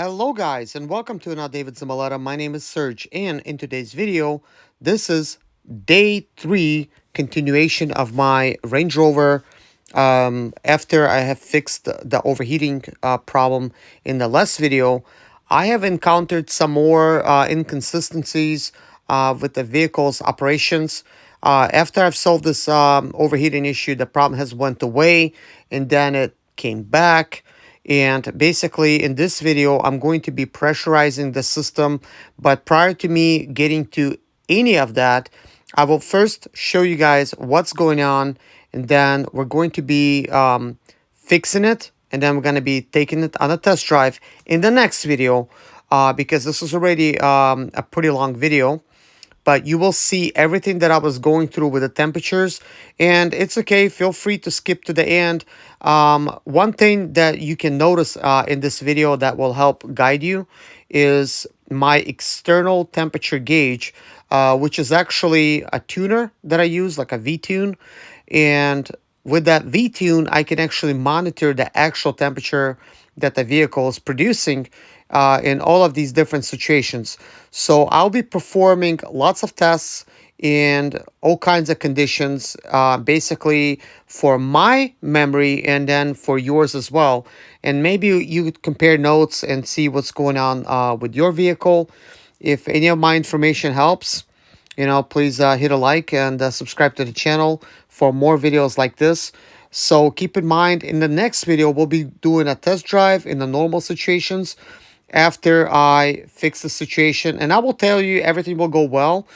Hello guys and welcome to another David Zamaleta. My name is Serge and in today's video, this is day 3 continuation of my Range Rover after I have fixed the overheating problem in the last video. I have encountered some more inconsistencies with the vehicle's operations. After I've solved this overheating issue, the problem has went away and then it came back. And basically in this video, I'm going to be pressurizing the system. But prior to me getting to any of that, I will first show you guys what's going on. And then we're going to be fixing it. And then we're going to be taking it on a test drive in the next video. Because this is already a pretty long video. But you will see everything that I was going through with the temperatures, and it's okay. Feel free to skip to the end. One thing that you can notice in this video that will help guide you is my external temperature gauge, which is actually a tuner that I use, like a V-tune. And with that V-tune, I can actually monitor the actual temperature that the vehicle is producing in all of these different situations. So I'll be performing lots of tests in all kinds of conditions, basically for my memory and then for yours as well. And maybe you could compare notes and see what's going on with your vehicle. If any of my information helps, please hit a like and subscribe to the channel for more videos like this. So keep in mind, in the next video, we'll be doing a test drive in the normal situations after I fix the situation. And I will tell you everything will go well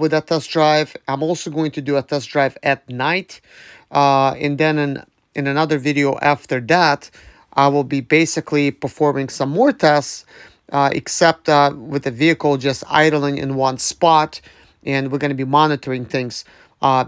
with that test drive. I'm also going to do a test drive at night. And then in another video after that, I will be basically performing some more tests, except with the vehicle just idling in one spot. And we're going to be monitoring things.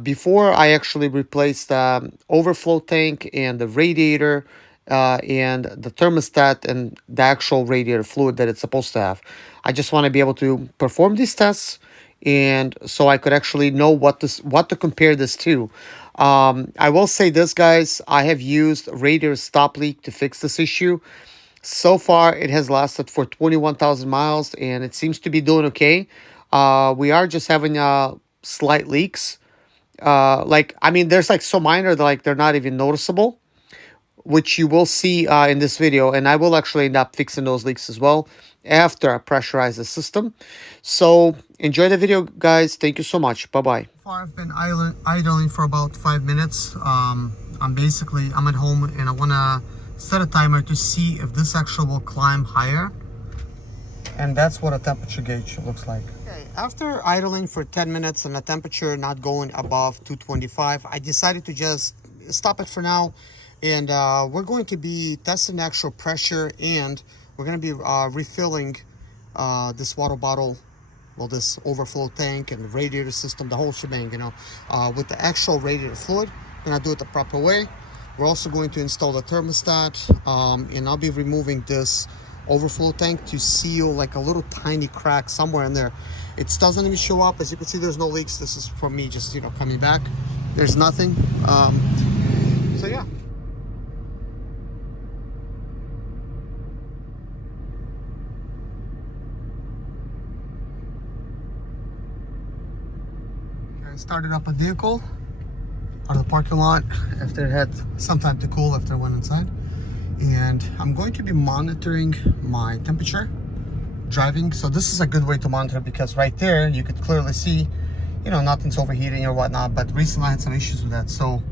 Before I actually replace the overflow tank and the radiator and the thermostat and the actual radiator fluid that it's supposed to have. I just want to be able to perform these tests, and so I could actually know what to compare this to. I will say this, guys, I have used radiator stop leak to fix this issue. So far, it has lasted for 21,000 miles, and it seems to be doing okay. We are just having slight leaks. There's like so minor that like they're not even noticeable, which you will see in this video. And I will actually end up fixing those leaks as well after I pressurize the system. So enjoy the video, guys. Thank you so much. Bye-bye. I've been idling for about 5 minutes. I'm at home and I want to set a timer to see if this actually will climb higher. And that's what a temperature gauge looks like. Okay, after idling for 10 minutes and the temperature not going above 225, I decided to just stop it for now. And we're going to be testing the actual pressure, and we're going to be refilling this water bottle, well, this overflow tank and radiator system, the whole shebang, with the actual radiator fluid. We're going to do it the proper way. We're also going to install the thermostat, and I'll be removing this overflow tank to seal like a little tiny crack somewhere in there. It doesn't even show up. As you can see, there's no leaks. This is from me just coming back. There's nothing. So yeah. I started up a vehicle out of the parking lot after it had some time to cool after I went inside. And I'm going to be monitoring my temperature driving. So this is a good way to monitor, because right there you could clearly see, nothing's overheating or whatnot. But recently I had some issues with that. So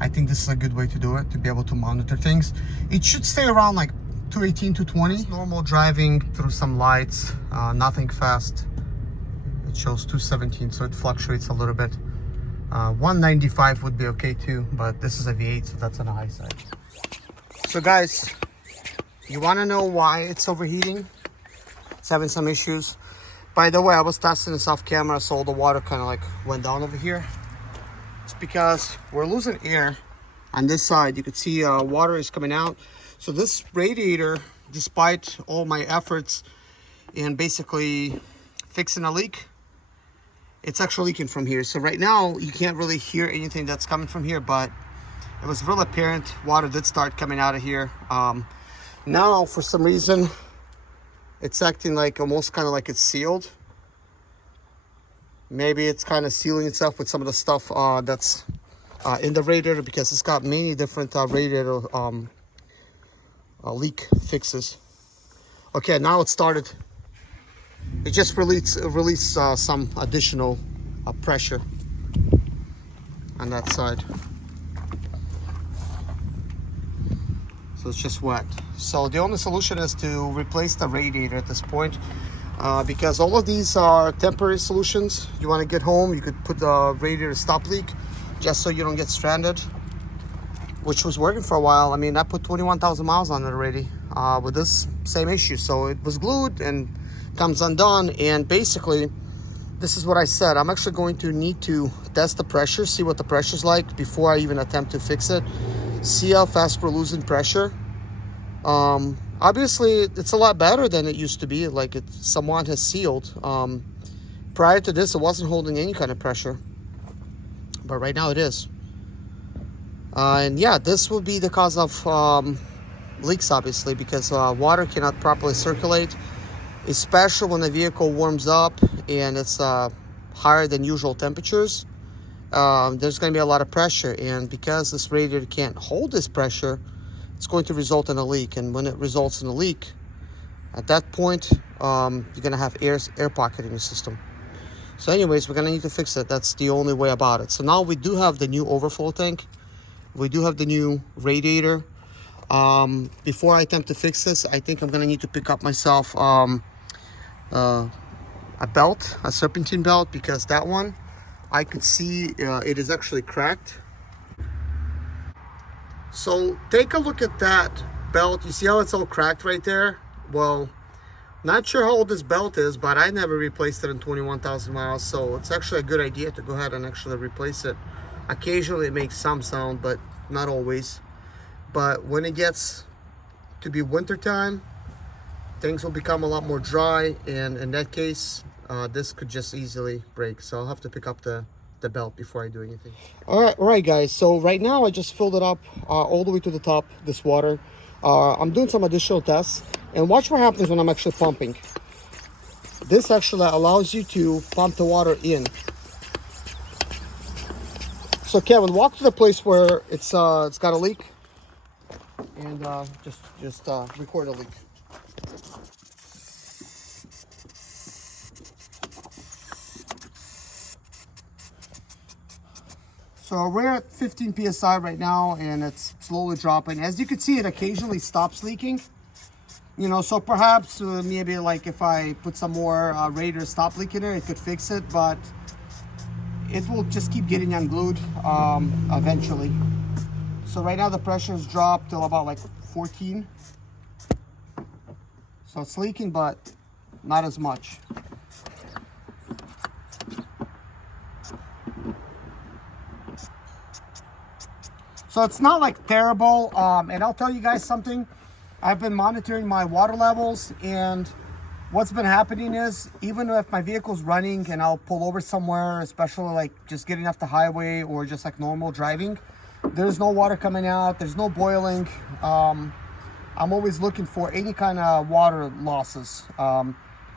I think this is a good way to do it, to be able to monitor things. It should stay around like 218, 220. Normal driving through some lights, nothing fast. It shows 217, so it fluctuates a little bit. 195 would be okay too, but this is a V8, so that's on the high side. So guys, you want to know why it's overheating? It's having some issues. By the way, I was testing this off camera, so the water kind of like went down over here. It's because we're losing air on this side. You can see water is coming out. So this radiator, despite all my efforts in basically fixing a leak, it's actually leaking from here. So right now you can't really hear anything that's coming from here, but it was real apparent water did start coming out of here. Now for some reason It's acting like almost kind of like it's sealed. Maybe it's kind of sealing itself with some of the stuff that's in the radiator, because it's got many different radiator leak fixes. Okay, now it started. It just released some additional pressure on that side. So it's just wet. So the only solution is to replace the radiator at this point, because all of these are temporary solutions. You want to get home, you could put the radiator stop leak just so you don't get stranded, which was working for a while. I mean, I put 21,000 miles on it already with this same issue. So it was glued and comes undone. And basically, this is what I said. I'm actually going to need to test the pressure, see what the pressure's like before I even attempt to fix it. See how fast we're losing pressure. Obviously, it's a lot better than it used to be. Like someone has sealed. Prior to this, it wasn't holding any kind of pressure, but right now it is. And yeah, this will be the cause of leaks, obviously, because water cannot properly circulate, especially when the vehicle warms up and it's higher than usual temperatures. There's going to be a lot of pressure, and because this radiator can't hold this pressure, it's going to result in a leak. And when it results in a leak, at that point, you're going to have air pocket in your system. So anyways, we're going to need to fix it. That's the only way about it. So now we do have the new overflow tank. We do have the new radiator. Before I attempt to fix this, I think I'm going to need to pick up myself a belt, a serpentine belt, because that one, I could see it is actually cracked. So take a look at that belt. You see how it's all cracked right there? Well, not sure how old this belt is, but I never replaced it in 21,000 miles. So it's actually a good idea to go ahead and actually replace it. Occasionally it makes some sound, but not always. But when it gets to be winter time, things will become a lot more dry, and in that case, this could just easily break. So I'll have to pick up the belt before I do anything. All right, guys. So right now I just filled it up all the way to the top, this water. I'm doing some additional tests, and watch what happens when I'm actually pumping. This actually allows you to pump the water in. So Kevin, walk to the place where it's got a leak, and just record a leak. So we're at 15 psi right now, and it's slowly dropping. As you can see, it occasionally stops leaking. You know, so perhaps maybe like if I put some more radiator stop leak in there, it could fix it, but it will just keep getting unglued eventually. So right now the pressure has dropped till about like 14. So it's leaking, but not as much. So it's not like terrible, and I'll tell you guys something. I've been monitoring my water levels, and what's been happening is, even if my vehicle's running and I'll pull over somewhere, especially like just getting off the highway or just like normal driving, there's no water coming out, there's no boiling. I'm always looking for any kind of water losses.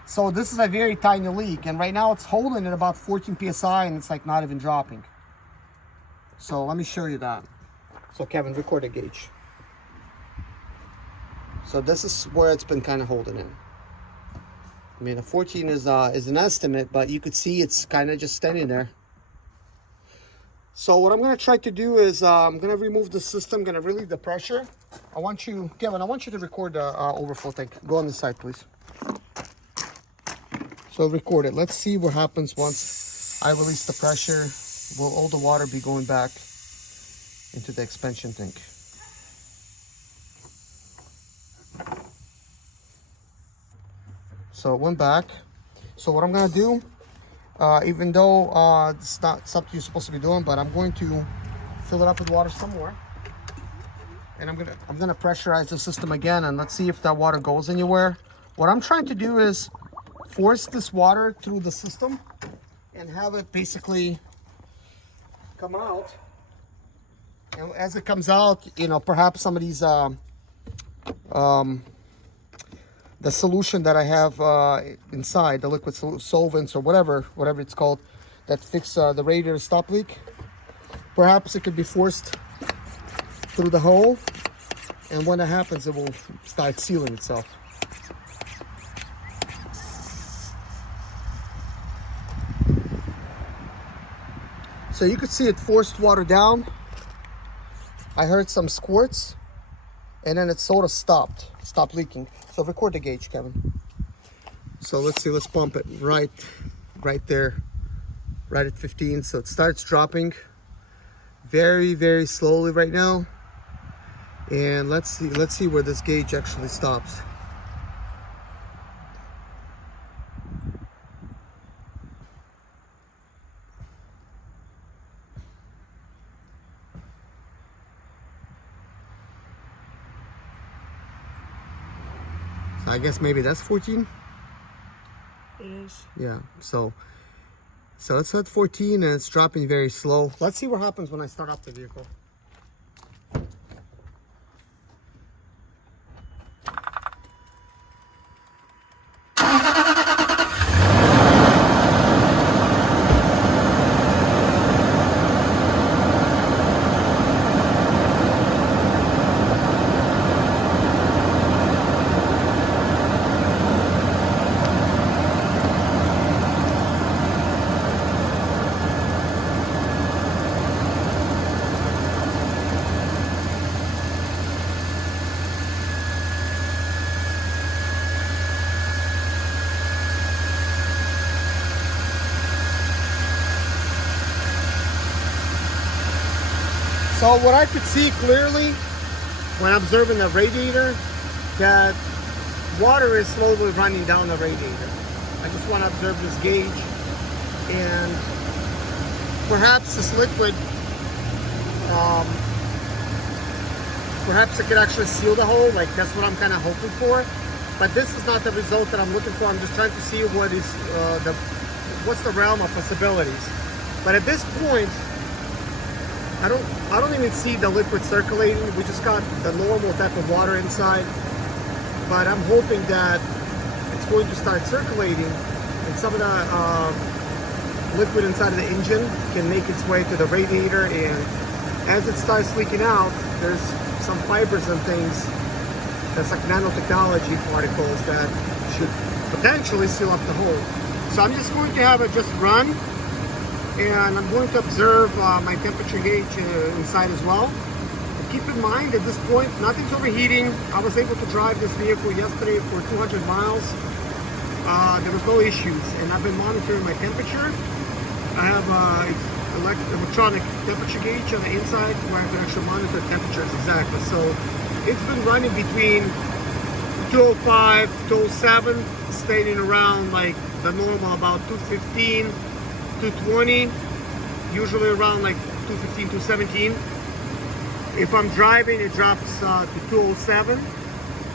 So this is a very tiny leak, and right now it's holding at about 14 psi, and it's like not even dropping. So let me show you that. So Kevin, record a gauge. So this is where it's been kind of holding in. I mean, a 14 is an estimate, but you could see it's kind of just standing there. So what I'm going to try to do is I'm going to remove the system, going to relieve the pressure. I want you, Kevin, I want you to record the overflow tank. Go on the side, please. So record it. Let's see what happens once I release the pressure. Will all the water be going back into the expansion tank? So it went back. So what I'm going to do, even though it's not something you're supposed to be doing, but I'm going to fill it up with water some more. And I'm gonna pressurize the system again, and let's see if that water goes anywhere. What I'm trying to do is force this water through the system and have it basically come out. And as it comes out, you know, perhaps some of these the solution that I have inside, the liquid solvents or whatever it's called, that fix the radiator stop leak. Perhaps it could be forced through the hole, and when that happens, it will start sealing itself. So you could see it forced water down. I heard some squirts, and then it sort of stopped leaking. So record the gauge, Kevin. So let's see, let's pump it right there, right at 15. So it starts dropping very, very slowly right now. And let's see where this gauge actually stops. So I guess maybe that's 14. It is. Yeah, so it's at 14 and it's dropping very slow. Let's see what happens when I start up the vehicle. So what I could see clearly when observing the radiator, that water is slowly running down the radiator. I just want to observe this gauge, and perhaps this liquid, perhaps it could actually seal the hole. Like, that's what I'm kind of hoping for. But this is not the result that I'm looking for. I'm just trying to see what is what's the realm of possibilities. But at this point, I don't even see the liquid circulating. We just got the normal type of water inside, but I'm hoping that it's going to start circulating, and some of the liquid inside of the engine can make its way to the radiator, and as it starts leaking out, there's some fibers and things that's like nanotechnology particles that should potentially seal up the hole. So I'm just going to have it just run, and I'm going to observe my temperature gauge inside as well. But keep in mind, at this point, nothing's overheating. I was able to drive this vehicle yesterday for 200 miles. There was no issues, and I've been monitoring my temperature. I have electronic temperature gauge on the inside where I can actually monitor temperatures exactly. So it's been running between 205, 207, staying around like the normal, about 215. 220, usually around like 215, 217. If I'm driving, it drops to 207,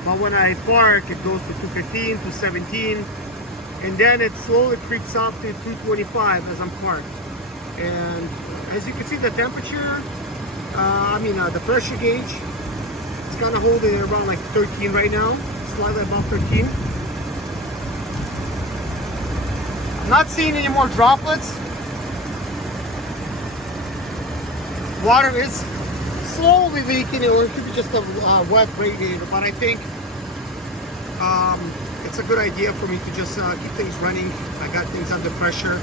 but when I park, it goes to 215, 217, and then it slowly creeps up to 225 as I'm parked. And as you can see, the temperature, the pressure gauge, it's kind of holding it around like 13 right now, slightly above 13. Not seeing any more droplets. Water is slowly leaking, or it could be just a wet radiator, but I think it's a good idea for me to just keep things running. I got things under pressure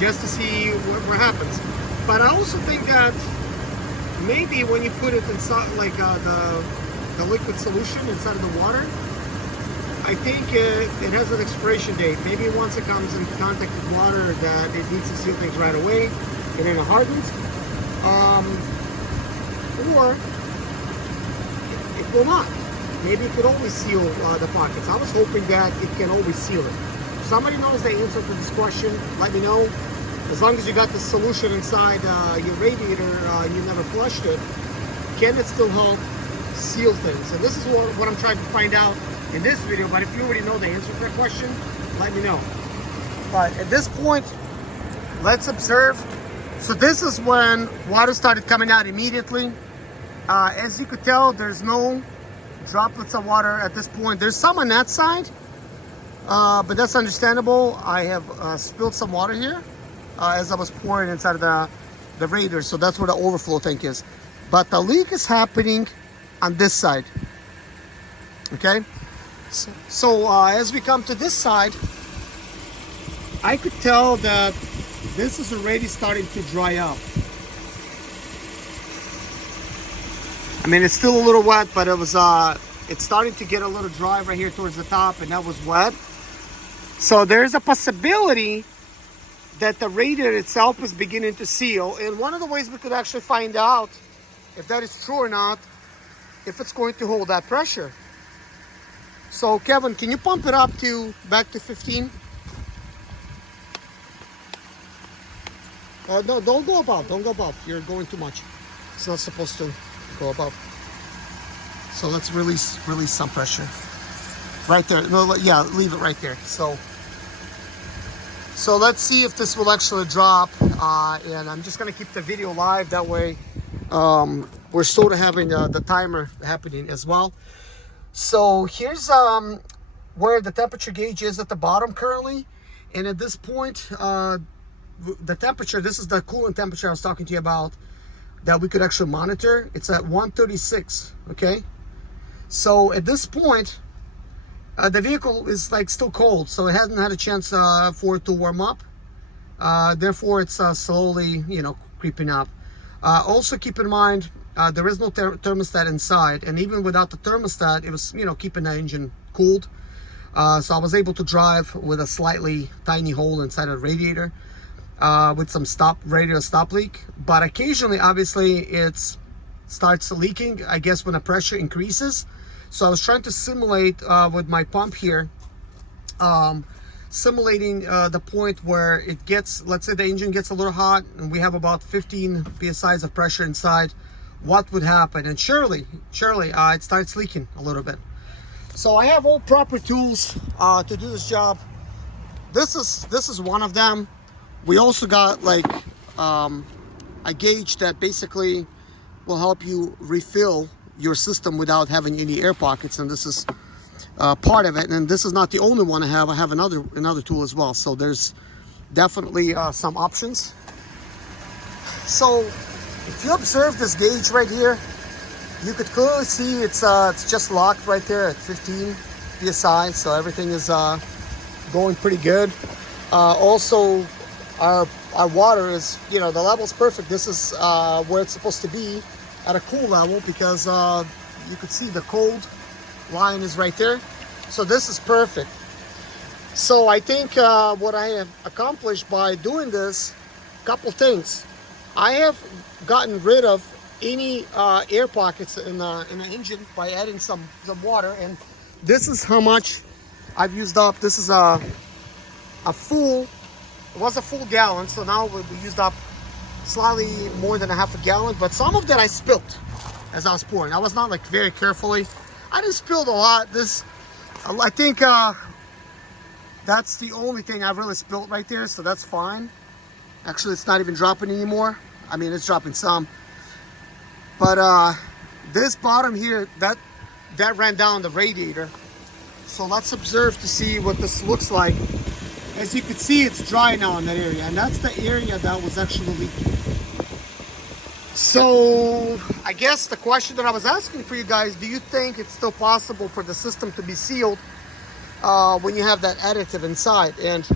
just to see what happens. But I also think that maybe when you put it inside, like the liquid solution inside of the water, I think it has an expiration date. Maybe once it comes in contact with water, that it needs to seal things right away, and then it hardens. Or it will not. Maybe it could always seal the pockets. I was hoping that it can always seal it. If somebody knows the answer to this question, let me know. As long as you got the solution inside your radiator, you never flushed it, can it still help seal things? And this is what I'm trying to find out in this video. But if you already know the answer to that question, let me know. But at this point, let's observe. So this is when water started coming out immediately. As you could tell, there's no droplets of water at this point. There's some on that side, but that's understandable. I have spilled some water here as I was pouring inside of the radiator, so that's where the overflow tank is. But the leak is happening on this side. Okay, so as we come to this side, I could tell that this is already starting to dry up. I mean, it's still a little wet, but it's starting to get a little dry right here towards the top, and that was wet. So there's a possibility that the radiator itself is beginning to seal. And one of the ways we could actually find out if that is true or not, if it's going to hold that pressure. So Kevin, can you pump it up to back to 15? No, don't go above. Don't go above. You're going too much. It's not supposed to go above. So let's release some pressure. Right there. No, yeah, leave it right there. So let's see if this will actually drop. And I'm just gonna keep the video live. That way, we're sort of having the timer happening as well. So here's where the temperature gauge is at the bottom currently, and at this point, the temperature. This is the coolant temperature I was talking to you about that we could actually monitor. It's at 136. Okay, so at this point, the vehicle is like still cold, so it hasn't had a chance for it to warm up. Therefore, it's slowly, creeping up. Also, keep in mind there is no thermostat inside, and even without the thermostat, it was keeping the engine cooled. So I was able to drive with a slightly tiny hole inside of the radiator with some radiator stop leak. But occasionally, obviously, it starts leaking, I guess, when the pressure increases. So I was trying to simulate with my pump here, simulating the point where it gets, let's say the engine gets a little hot and we have about 15 psi of pressure inside, what would happen? And surely it starts leaking a little bit. So I have all proper tools to do this job. This is one of them. We also got like a gauge that basically will help you refill your system without having any air pockets, and this is part of it. And this is not the only one I have. I have another tool as well. So there's definitely some options. So if you observe this gauge right here, you could clearly see it's just locked right there at 15 psi. So everything is going pretty good. Also, our water is, the level's perfect. This is where it's supposed to be at a cool level, because you could see the cold line is right there. So this is perfect. So I think what I have accomplished by doing this, couple things. I have gotten rid of any air pockets in the engine by adding some water, and this is how much I've used up. This is a full, it was a full gallon, so now we used up slightly more than a half a gallon, but some of that I spilled as I was pouring. I was not like very carefully. I didn't spill a lot. I think that's the only thing I've really spilled right there, so that's fine. Actually, it's not even dropping anymore. I mean, it's dropping some, but this bottom here, that ran down the radiator. So let's observe to see what this looks like. As you can see, it's dry now in that area, and that's the area that was actually leaking. So I guess the question that I was asking for you guys, do you think it's still possible for the system to be sealed when you have that additive inside? And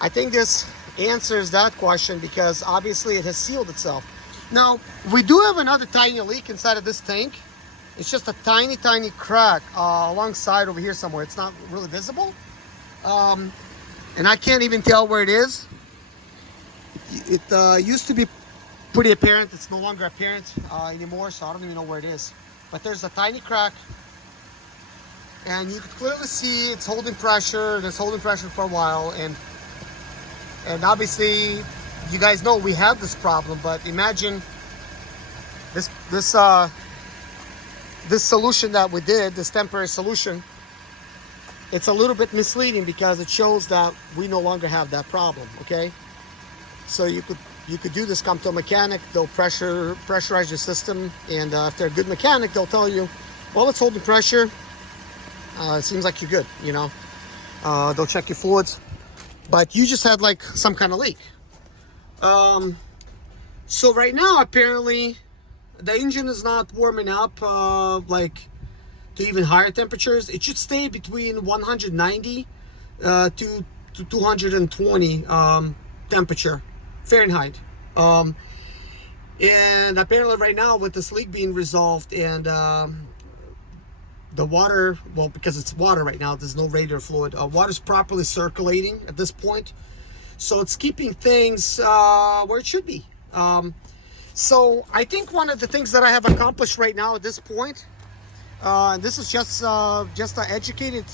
I think this answers that question, because obviously it has sealed itself. Now, we do have another tiny leak inside of this tank. It's just a tiny crack alongside over here somewhere. It's not really visible. And I can't even tell where it is. It used to be pretty apparent. It's no longer apparent anymore, so I don't even know where it is. But there's a tiny crack, and you can clearly see it's holding pressure, and it's holding pressure for a while. And obviously, you guys know we have this problem, but imagine this solution that we did, this temporary solution. It's a little bit misleading because it shows that we no longer have that problem. Okay, so you could do this. Come to a mechanic, they'll pressurize your system, and if they're a good mechanic, they'll tell you Well, it's holding pressure. It seems like you're good, you know. They'll check your fluids, but you just had like some kind of leak. So right now, apparently, the engine is not warming up like to even higher temperatures. It should stay between 190 to 220 temperature Fahrenheit. And apparently right now with this leak being resolved and the water, well, because it's water right now, there's no radiator fluid. Water's properly circulating at this point. So it's keeping things where it should be. So I think one of the things that I have accomplished right now at this point, and this is just an educated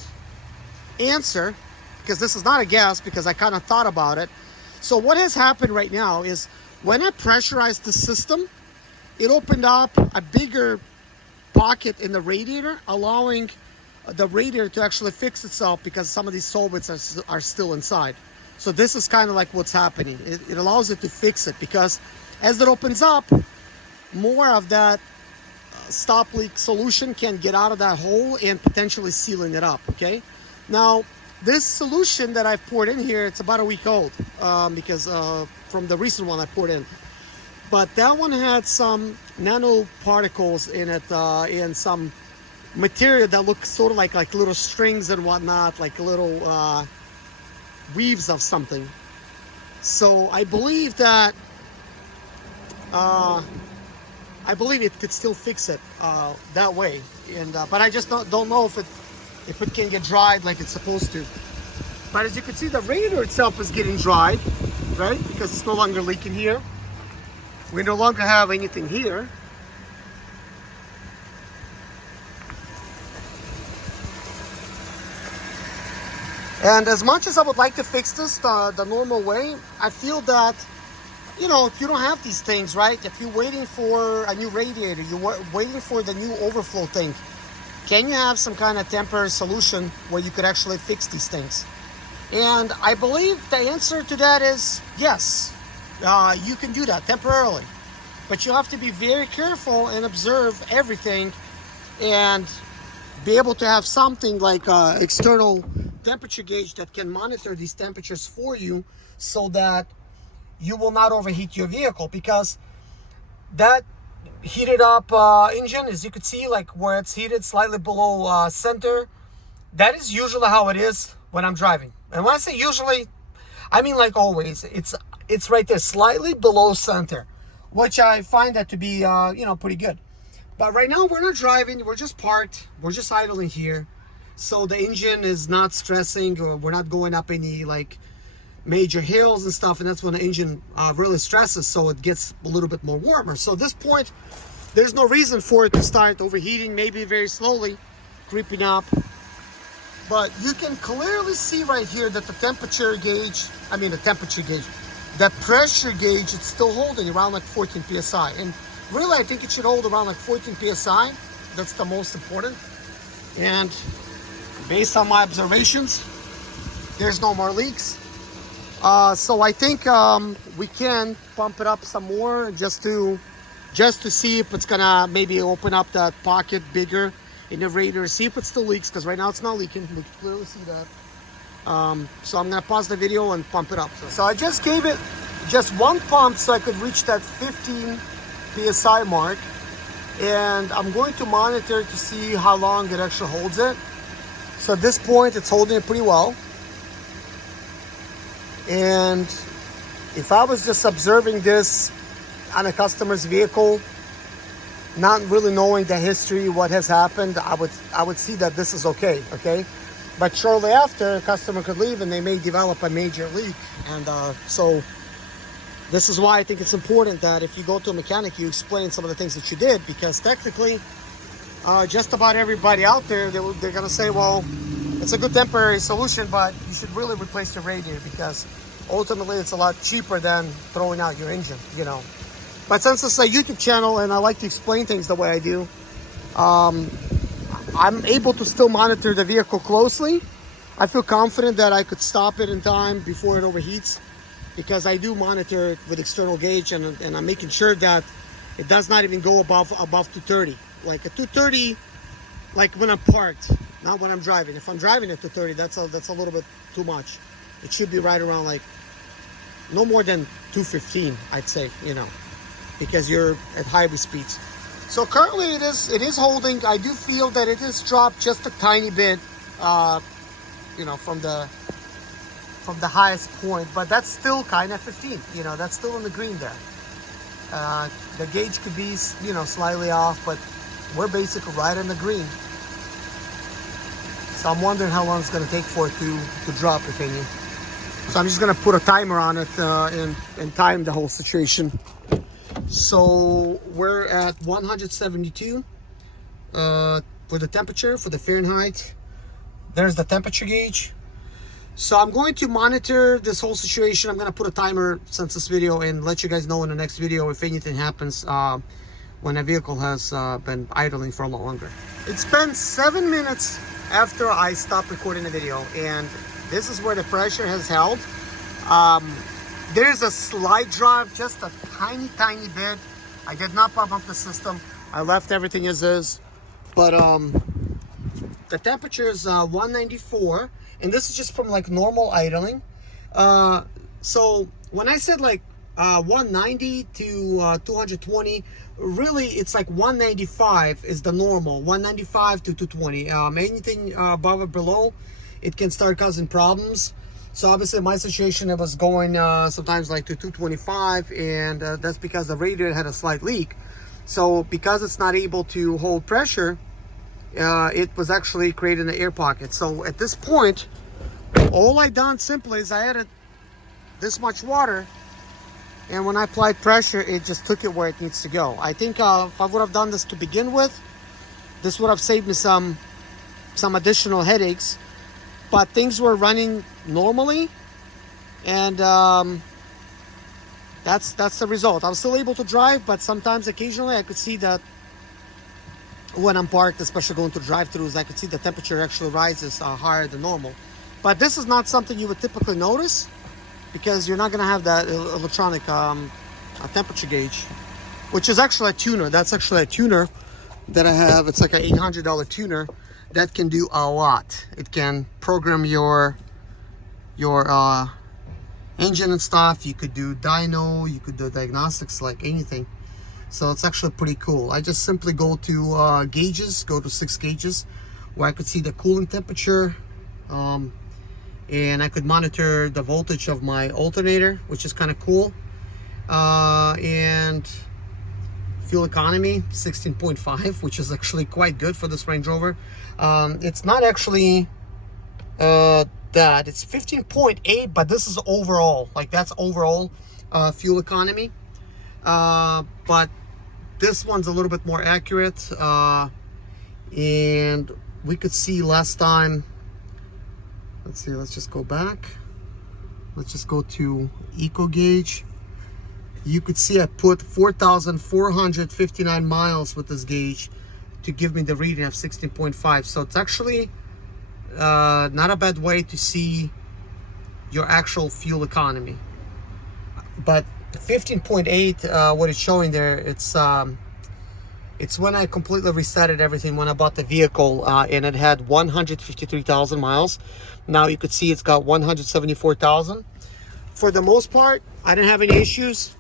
answer, because this is not a guess, because I kind of thought about it. So what has happened right now is when I pressurized the system, it opened up a bigger pocket in the radiator, allowing the radiator to actually fix itself because some of these solvents are still inside. So this is kind of like what's happening. It allows it to fix it because as it opens up, more of that stop leak solution can get out of that hole and potentially sealing it up, okay? Now, this solution that I poured in here, it's about a week old because from the recent one I poured in. But that one had some nanoparticles in it and some material that looks sort of like little strings and whatnot, like little weaves of something. So I believe that it could still fix it that way. And but I just don't know if it can get dried like it's supposed to. But as you can see, the radiator itself is getting dried, right? Because it's no longer leaking here. We no longer have anything here. And as much as I would like to fix this the normal way, I feel that, you know, if you don't have these things, right? If you're waiting for a new radiator, you're waiting for the new overflow thing, can you have some kind of temporary solution where you could actually fix these things? And I believe the answer to that is yes. You can do that temporarily. But you have to be very careful and observe everything and be able to have something like an external temperature gauge that can monitor these temperatures for you so that you will not overheat your vehicle, because that heated up engine, as you can see, like where it's heated slightly below center, that is usually how it is when I'm driving. And when I say usually, I mean like always. It's right there, slightly below center, which I find that to be you know, pretty good. But right now we're not driving, we're just parked, we're just idling here. So the engine is not stressing, or we're not going up any like major hills and stuff, and that's when the engine really stresses, so it gets a little bit more warmer. So at this point, there's no reason for it to start overheating, maybe very slowly creeping up. But you can clearly see right here that the temperature gauge, that pressure gauge, it's still holding around like 14 psi. And really, I think it should hold around like 14 psi. That's the most important. And based on my observations, there's no more leaks. So I think we can pump it up some more just to see if it's gonna maybe open up that pocket bigger in the radiator, see if it still leaks, because right now it's not leaking. We can clearly see that. So I'm gonna pause the video and pump it up. So I just gave it just one pump so I could reach that 15 psi mark, and I'm going to monitor to see how long it actually holds it. So at this point, it's holding it pretty well. And if I was just observing this on a customer's vehicle, not really knowing the history, what has happened, I would see that this is okay. But shortly after, a customer could leave and they may develop a major leak. And so this is why I think it's important that if you go to a mechanic, you explain some of the things that you did, because technically, just about everybody out there, they're gonna say, well, it's a good temporary solution, but you should really replace your radiator, because ultimately it's a lot cheaper than throwing out your engine, you know. But since it's a YouTube channel and I like to explain things the way I do, I'm able to still monitor the vehicle closely. I feel confident that I could stop it in time before it overheats, because I do monitor it with external gauge, and I'm making sure that it does not even go above 230. Like a 230 like when I'm parked, not when I'm driving. If I'm driving at 230, that's a little bit too much. It should be right around like no more than 215, I'd say, you know, because you're at highway speeds. So currently it is holding. I do feel that it has dropped just a tiny bit, you know, from the highest point, but that's still kind of 15. You know, that's still in the green there. The gauge could be, you know, slightly off, but we're basically right in the green. So I'm wondering how long it's going to take for it to drop, if any. So I'm just going to put a timer on it and time the whole situation. So we're at 172 for the temperature, for the Fahrenheit. There's the temperature gauge. So I'm going to monitor this whole situation. I'm going to put a timer since this video and let you guys know in the next video if anything happens when a vehicle has been idling for a lot longer. It's been 7 minutes after I stopped recording the video, and this is where the pressure has held. There's a slight drop, just a tiny bit. I did not pump up the system. I left everything as is. But the temperature is 194, and this is just from like normal idling. So when I said like 190 to 220, really it's like 195 is the normal, 195 to 220. Anything above or below, it can start causing problems. So obviously my situation, it was going sometimes like to 225, and that's because the radiator had a slight leak. So because it's not able to hold pressure, it was actually creating an air pocket. So at this point, all I done simply is I added this much water, and when I applied pressure, it just took it where it needs to go. I think if I would have done this to begin with, this would have saved me some additional headaches. But things were running normally, and that's the result. I was still able to drive, but sometimes occasionally I could see that when I'm parked, especially going to drive-thrus, I could see the temperature actually rises higher than normal. But this is not something you would typically notice, because you're not going to have that electronic temperature gauge, which is actually a tuner. That's actually a tuner that I have. It's like an $800 tuner that can do a lot. It can program your engine and stuff. You could do dyno, you could do diagnostics, like anything. So it's actually pretty cool. I just simply go to gauges, go to 6 gauges, where I could see the coolant temperature, and I could monitor the voltage of my alternator, which is kind of cool. And fuel economy 16.5, which is actually quite good for this Range Rover. It's not actually that, it's 15.8, but this is overall, like that's overall fuel economy. But this one's a little bit more accurate, and we could see last time. Let's see, let's just go back. Let's just go to Eco Gauge. You could see I put 4,459 miles with this gauge to give me the reading of 16.5. So it's actually not a bad way to see your actual fuel economy. But 15.8, what it's showing there, it's when I completely resetted everything when I bought the vehicle, and it had 153,000 miles. Now you could see it's got 174,000. For the most part, I didn't have any issues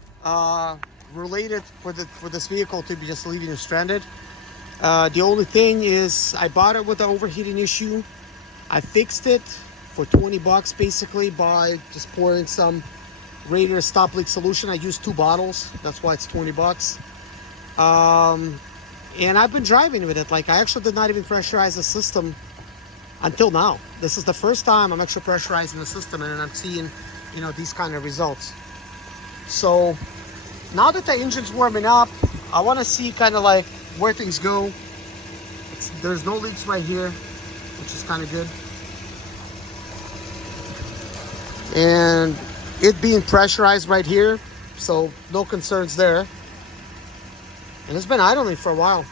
related for this vehicle to be just leaving it stranded. The only thing is I bought it with the overheating issue. I fixed it for 20 bucks basically by just pouring some Radiator stop leak solution. I used 2 bottles, that's why it's 20 bucks. And I've been driving with it. Like, I actually did not even pressurize the system until now. This is the first time I'm actually pressurizing the system, and I'm seeing, you know, these kind of results. So now that the engine's warming up, I want to see kind of like where things go. There's no leaks right here, which is kind of good. And it being pressurized right here, so no concerns there. And it's been idling for a while.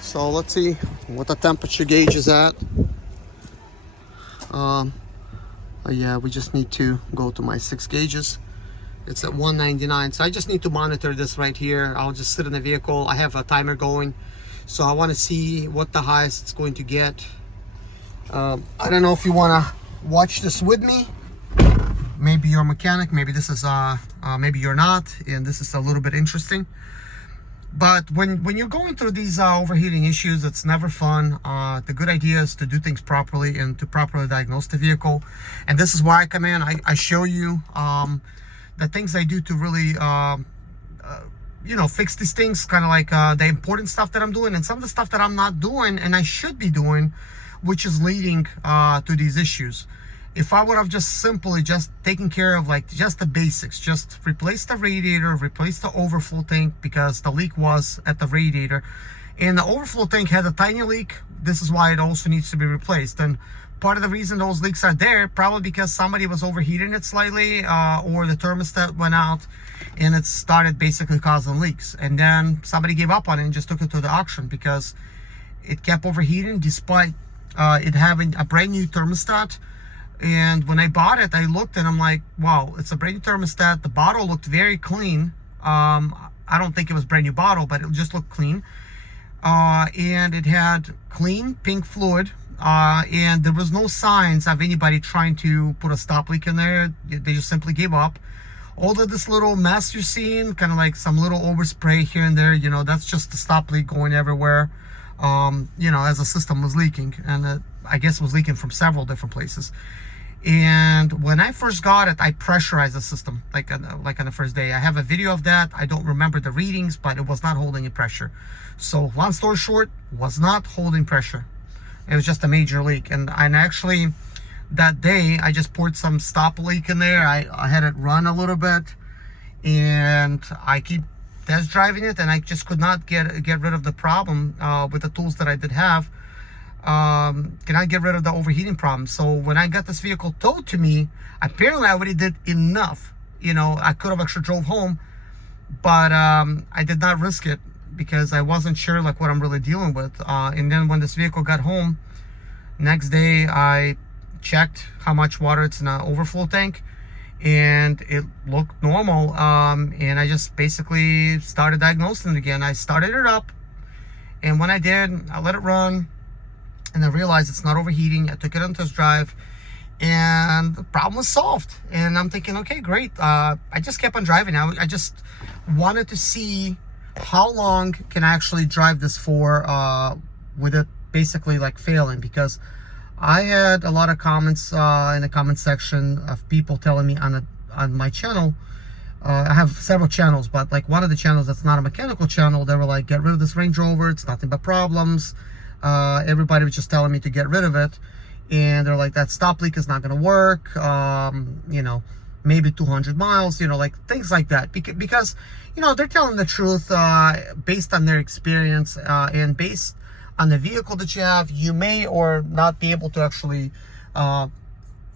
So let's see what the temperature gauge is at. Oh yeah, we just need to go to my 6 gauges It's at 199. So I just need to monitor this right here. I'll just sit in the vehicle. I have a timer going, so I want to see what the highest it's going to get. I don't know if you want to watch this with me. Maybe you're a mechanic, maybe this is maybe you're not, and this is a little bit interesting. But when you're going through these overheating issues, it's never fun. The good idea is to do things properly and to properly diagnose the vehicle. And this is why I come in. I show you the things I do to really you know, fix these things, kind of like the important stuff that I'm doing and some of the stuff that I'm not doing and I should be doing, which is leading to these issues. If I would have just simply just taken care of like just the basics, just replace the radiator, replace the overflow tank, because the leak was at the radiator and the overflow tank had a tiny leak. This is why it also needs to be replaced. And part of the reason those leaks are there, probably because somebody was overheating it slightly, or the thermostat went out and it started basically causing leaks. And then somebody gave up on it and just took it to the auction because it kept overheating despite it having a brand new thermostat. And when I bought it, I looked and I'm like, wow, it's a brand new thermostat. The bottle looked very clean. I don't think it was brand new bottle, but it just looked clean. And it had clean pink fluid. And there was no signs of anybody trying to put a stop leak in there. They just simply gave up. All of this little mess you're seeing, kind of like some little overspray here and there, you know, that's just the stop leak going everywhere. You know, as the system was leaking, and I guess it was leaking from several different places. And when I first got it, I pressurized the system like on the first day. I have a video of that. I don't remember the readings, but it was not holding any pressure. So long story short, was not holding pressure. It was just a major leak. And actually that day I just poured some stop leak in there. I had it run a little bit, and I keep test driving it, and I just could not get rid of the problem with the tools that I did have. Cannot get rid of the overheating problem. So when I got this vehicle towed to me, apparently I already did enough. You know, I could have actually drove home, but I did not risk it because I wasn't sure like what I'm really dealing with. And then when this vehicle got home, next day I checked how much water it's in an overflow tank, and it looked normal. And I just basically started diagnosing it again. I started it up, and when I did, I let it run, and I realized it's not overheating. I took it on test drive, and the problem was solved. And I'm thinking, okay, great. I just kept on driving. I just wanted to see how long can I actually drive this for with it basically like failing, because I had a lot of comments in the comment section of people telling me on my channel. I have several channels, but like one of the channels that's not a mechanical channel, they were like, get rid of this Range Rover, it's nothing but problems. Everybody was just telling me to get rid of it, and they're like, that stop leak is not going to work. You know, maybe 200 miles, you know, like things like that, because you know, they're telling the truth based on their experience, and based on the vehicle that you have. You may or not be able to actually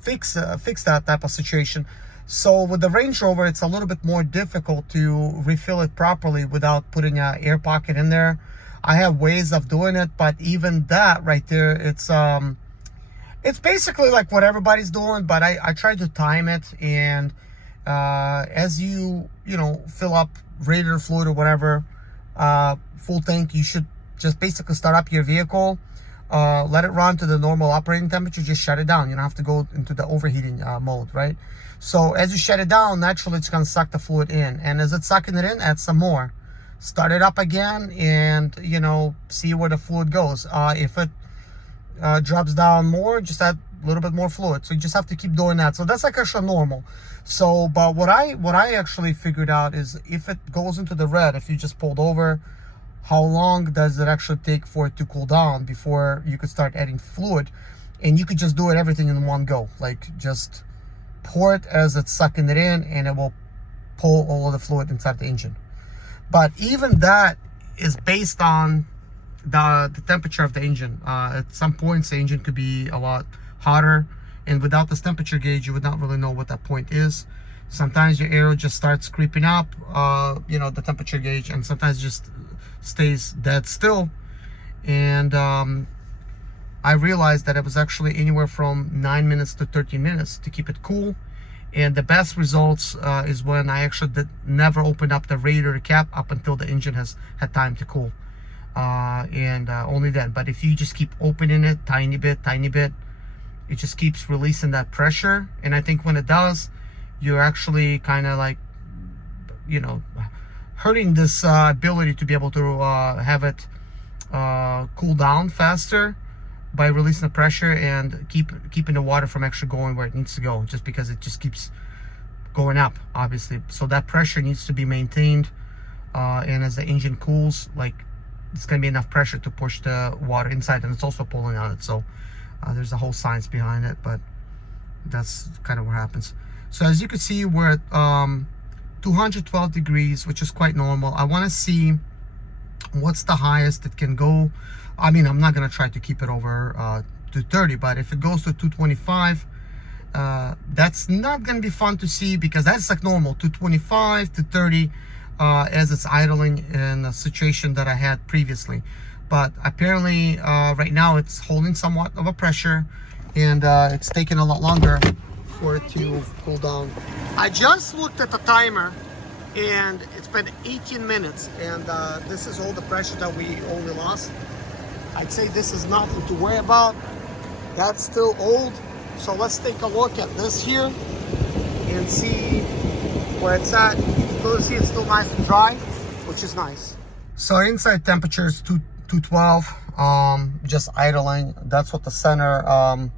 fix that type of situation. So with the Range Rover, it's a little bit more difficult to refill it properly without putting an air pocket in there. I have ways of doing it, but even that right there, it's basically like what everybody's doing, but I try to time it. And as you know, fill up radiator fluid or whatever, full tank, you should just basically start up your vehicle, let it run to the normal operating temperature, just shut it down. You don't have to go into the overheating mode, right? So as you shut it down, naturally it's going to suck the fluid in, and as it's sucking it in, add some more. Start it up again, and you know, see where the fluid goes. If it drops down more, just add a little bit more fluid. So you just have to keep doing that. So that's like actually normal. So but what I actually figured out is, if it goes into the red, if you just pulled over, how long does it actually take for it to cool down before you could start adding fluid? And you could just do it everything in one go, like just pour it as it's sucking it in, and it will pull all of the fluid inside the engine. But even that is based on the temperature of the engine. At some points the engine could be a lot hotter, and without this temperature gauge you would not really know what that point is. Sometimes your air just starts creeping up, you know, the temperature gauge, and sometimes it just stays dead still. And I realized that it was actually anywhere from 9 minutes to 13 minutes to keep it cool. And the best results is when I actually never opened up the radiator cap up until the engine has had time to cool. And only then. But if you just keep opening it tiny bit, it just keeps releasing that pressure. And I think when it does, you're actually kind of like, you know, hurting this ability to be able to have it cool down faster by releasing the pressure and keeping the water from actually going where it needs to go, just because it just keeps going up, obviously. So that pressure needs to be maintained, and as the engine cools, like, it's going to be enough pressure to push the water inside, and it's also pulling on it. So there's a whole science behind it, but that's kind of what happens. So as you can see, we're at 212 degrees, which is quite normal. I want to see what's the highest it can go. I mean, I'm not going to try to keep it over 230, but if it goes to 225, that's not going to be fun to see, because that's like normal, 225 to 30 as it's idling in a situation that I had previously. But apparently right now it's holding somewhat of a pressure, and it's taking a lot longer for it to cool down. I just looked at the timer, and it's been 18 minutes, and this is all the pressure that we only lost. I'd say this is nothing to worry about. That's still old. So let's take a look at this here and see where it's at. You'll see it's still nice and dry, which is nice. So inside temperature is 212, just idling. That's what the center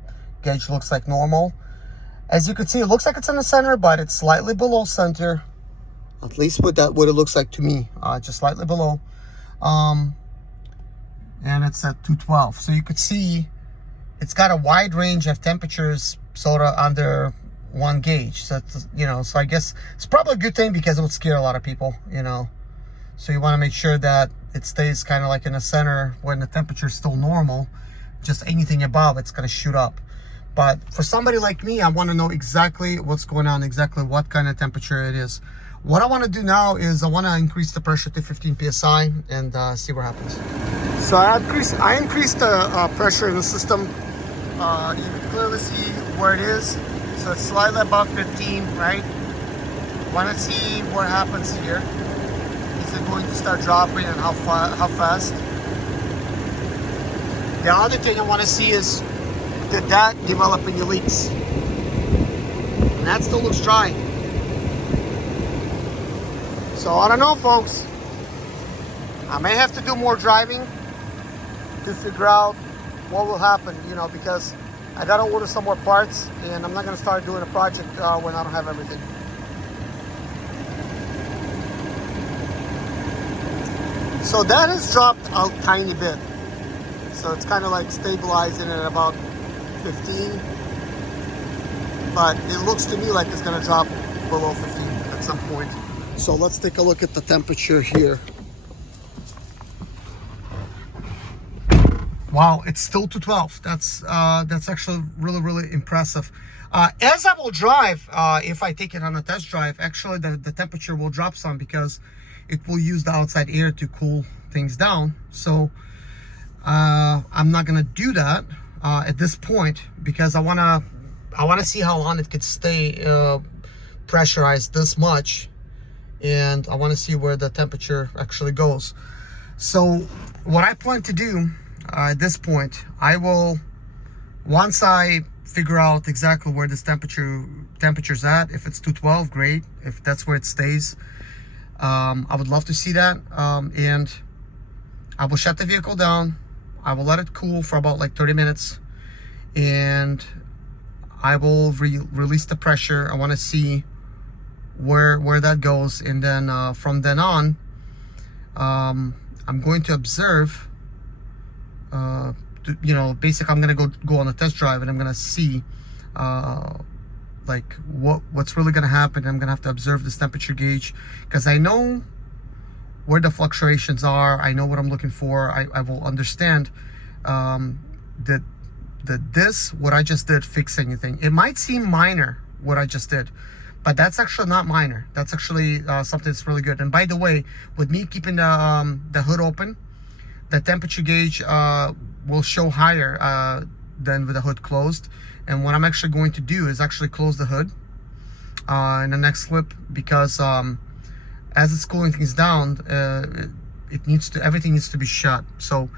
gauge looks like normal. As you can see, it looks like it's in the center, but it's slightly below center. At least what it looks like to me, just slightly below. And it's at 212. So you could see it's got a wide range of temperatures sort of under one gauge. So it's, you know, so I guess it's probably a good thing, because it would scare a lot of people, you know. So you want to make sure that it stays kind of like in the center when the temperature is still normal. Just anything above, it's going to shoot up. But for somebody like me, I want to know exactly what's going on, exactly what kind of temperature it is. What I want to do now is I want to increase the pressure to 15 psi and see what happens. So I increased the pressure in the system. You can clearly see where it is. So it's slightly above 15, right? Want to see what happens here. Is it going to start dropping, and how fast? The other thing I want to see is, did that develop any leaks? And that still looks dry. So I don't know, folks. I may have to do more driving to figure out what will happen, you know, because I gotta order some more parts, and I'm not gonna start doing a project when I don't have everything. So that has dropped a tiny bit. So it's kind of like stabilizing at about 15. But it looks to me like it's gonna drop below 15 at some point. So let's take a look at the temperature here. Wow, it's still 212. That's actually really impressive. As I will drive, if I take it on a test drive, actually the temperature will drop some, because it will use the outside air to cool things down. So I'm not gonna do that at this point, because I wanna see how long it could stay pressurized this much, and I want to see where the temperature actually goes. So what I plan to do at this point, I will, once I figure out exactly where this temperature's at, if it's 212, great. If that's where it stays, I would love to see that. And I will shut the vehicle down. I will let it cool for about like 30 minutes, and I will release the pressure. I want to see where that goes, and then from then on, I'm going to observe. You know, basically, I'm gonna go on a test drive, and I'm gonna see like what's really gonna happen. I'm gonna have to observe this temperature gauge, because I know where the fluctuations are. I know what I'm looking for. I will understand that what I just did fix anything. It might seem minor what I just did, but that's actually not minor. That's actually something that's really good. And by the way, with me keeping the hood open, the temperature gauge will show higher than with the hood closed. And what I'm actually going to do is actually close the hood in the next clip, because as it's cooling things down, everything needs to be shut. So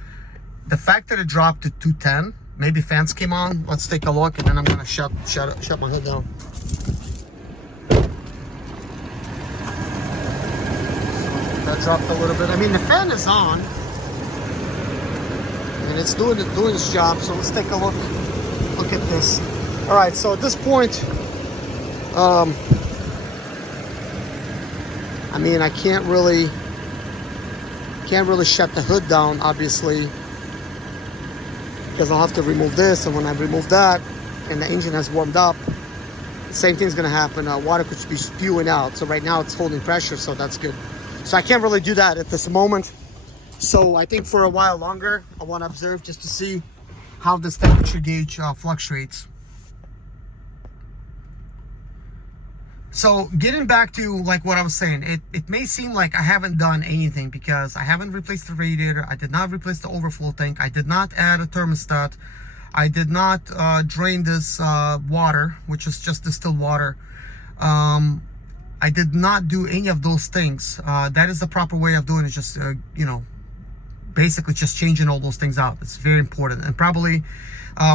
the fact that it dropped to 210, maybe fans came on. Let's take a look, and then I'm gonna shut my hood down. That dropped a little bit. I mean, the fan is on, and it's doing its job. So let's take a look at this. All right, so at this point, I mean, I can't really shut the hood down, obviously, because I'll have to remove this, and when I remove that and the engine has warmed up, the same thing's gonna happen. Water could be spewing out. So right now it's holding pressure, so that's good. So I can't really do that at this moment. So I think for a while longer, I want to observe just to see how this temperature gauge fluctuates. So getting back to like what I was saying, it may seem like I haven't done anything because I haven't replaced the radiator. I did not replace the overflow tank. I did not add a thermostat. I did not drain this water, which is just distilled water. I did not do any of those things. That is the proper way of doing it. Just, you know, basically just changing all those things out. It's very important. And probably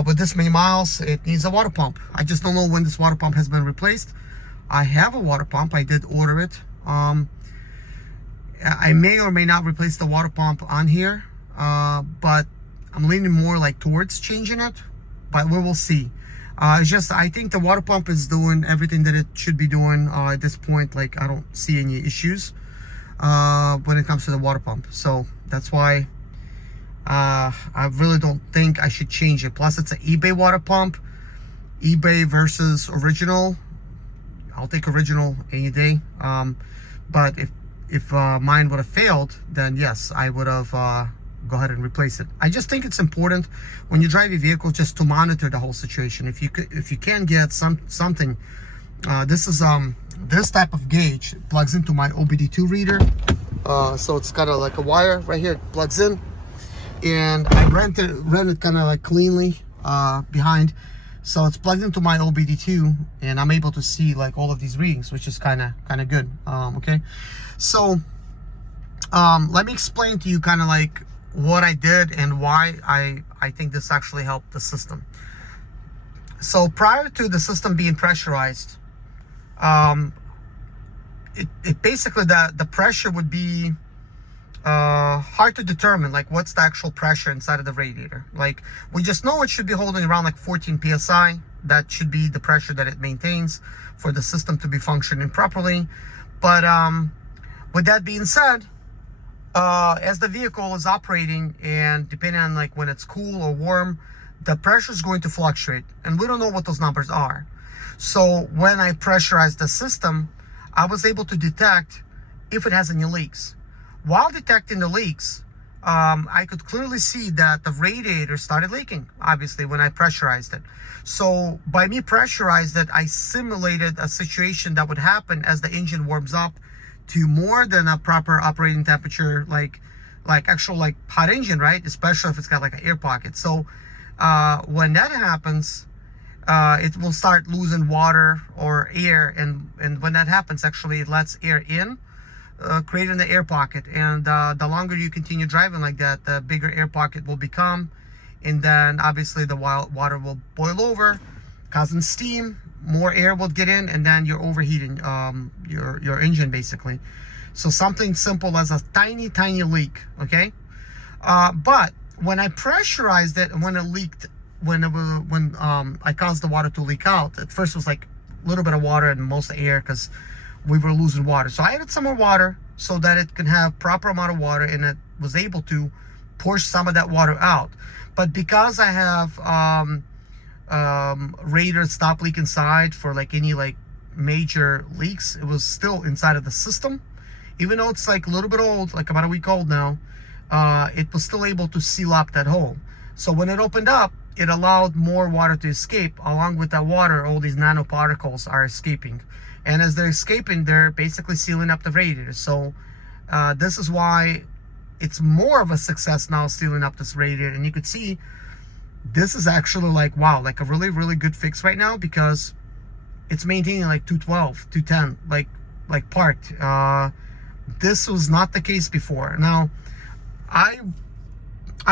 with this many miles, it needs a water pump. I just don't know when this water pump has been replaced. I have a water pump. I did order it. I may or may not replace the water pump on here, but I'm leaning more like towards changing it, but we will see. It's just, I think the water pump is doing everything that it should be doing at this point. Like, I don't see any issues when it comes to the water pump. So that's why I really don't think I should change it. Plus, it's an eBay water pump. eBay versus original. I'll take original any day. But if mine would have failed, then yes, I would have go ahead and replace it. I just think it's important when you drive your vehicle just to monitor the whole situation. If you can get something, this is this type of gauge plugs into my OBD2 reader. So it's got like a wire right here, it plugs in, and I ran it kind of like cleanly behind. So it's plugged into my OBD2, and I'm able to see like all of these readings, which is kind of good. Okay, so let me explain to you kind of like what I did and why I think this actually helped the system. So prior to the system being pressurized, it basically, the pressure would be hard to determine, like what's the actual pressure inside of the radiator. Like, we just know it should be holding around like 14 psi. That should be the pressure that it maintains for the system to be functioning properly. But with that being said, as the vehicle is operating, and depending on like when it's cool or warm, the pressure is going to fluctuate, and we don't know what those numbers are. So when I pressurized the system, I was able to detect if it has any leaks. While detecting the leaks, I could clearly see that the radiator started leaking, obviously, when I pressurized it. So by me pressurized it, I simulated a situation that would happen as the engine warms up to more than a proper operating temperature, like actual like hot engine, right? Especially if it's got like an air pocket. So when that happens, it will start losing water or air, and when that happens, actually it lets air in, creating the air pocket. And the longer you continue driving like that, the bigger air pocket will become, and then obviously the water will boil over, causing steam. More air will get in, and then you're overheating your engine basically. So something simple as a tiny leak. Okay, but when I pressurized it, and when it leaked, when I caused the water to leak out, at first it was like a little bit of water and most air because we were losing water. So I added some more water so that it can have proper amount of water, and it was able to push some of that water out. But because I have radiator stop leak inside for like any like major leaks, it was still inside of the system. Even though it's like a little bit old, like about a week old now, it was still able to seal up that hole. So when it opened up, it allowed more water to escape. Along with that water, all these nanoparticles are escaping, and as they're escaping, they're basically sealing up the radiator. So this is why it's more of a success now sealing up this radiator. And you could see this is actually like, wow, like a really good fix right now, because it's maintaining like 212, 210, like parked. This was not the case before. Now, I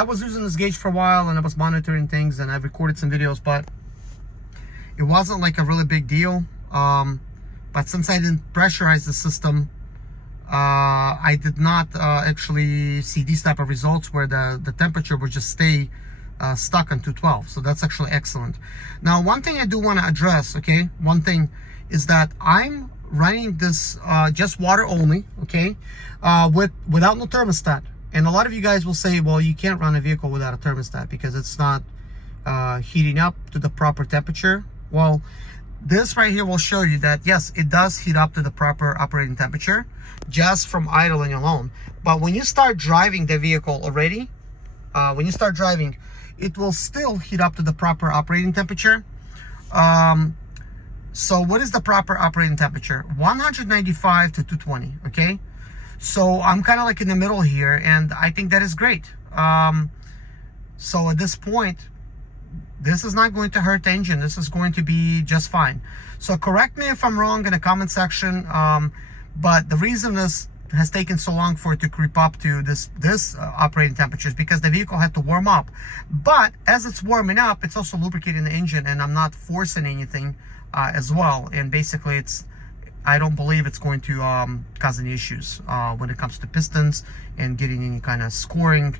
was using this gauge for a while and I was monitoring things and I've recorded some videos, but it wasn't like a really big deal. But since I didn't pressurize the system, I did not actually see these type of results where the temperature would just stay stuck on 212. So that's actually excellent. Now, one thing I do want to address, okay, one thing is that I'm running this just water only, okay, without no thermostat. And a lot of you guys will say, well, you can't run a vehicle without a thermostat because it's not heating up to the proper temperature. Well, this right here will show you that yes, it does heat up to the proper operating temperature just from idling alone. But when you start driving the vehicle already, when you start driving, it will still heat up to the proper operating temperature. So what is the proper operating temperature? 195 to 220, okay? So I'm kind of like in the middle here, and I think that is great. So at this point, this is not going to hurt the engine. This is going to be just fine. So correct me if I'm wrong in the comment section. But the reason this has taken so long for it to creep up to this operating temperature is because the vehicle had to warm up. But as it's warming up, it's also lubricating the engine, and I'm not forcing anything as well. And basically, I don't believe it's going to cause any issues when it comes to pistons and getting any kind of scoring.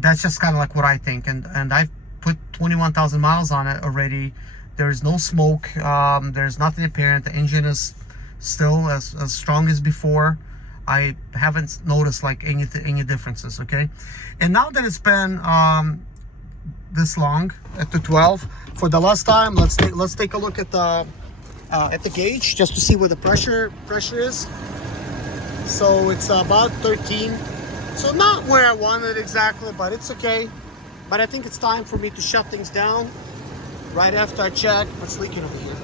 That's just kind of like what I think. And I've put 21,000 miles on it already. There is no smoke. There's nothing apparent. The engine is still as strong as before. I haven't noticed like any differences, okay? And now that it's been this long at the 12, for the last time, let's take a look at the gauge just to see where the pressure is. So it's about 13. So not where I wanted exactly, but it's okay. But I think it's time for me to shut things down right after I check what's leaking over here.